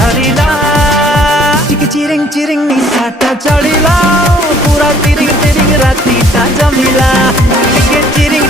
धरिला चिक चिरिंग चिरिंग निसाटा चढ़िला पूरा तिरिंग तिरिंग राती ता जमिला चिक चिरिंग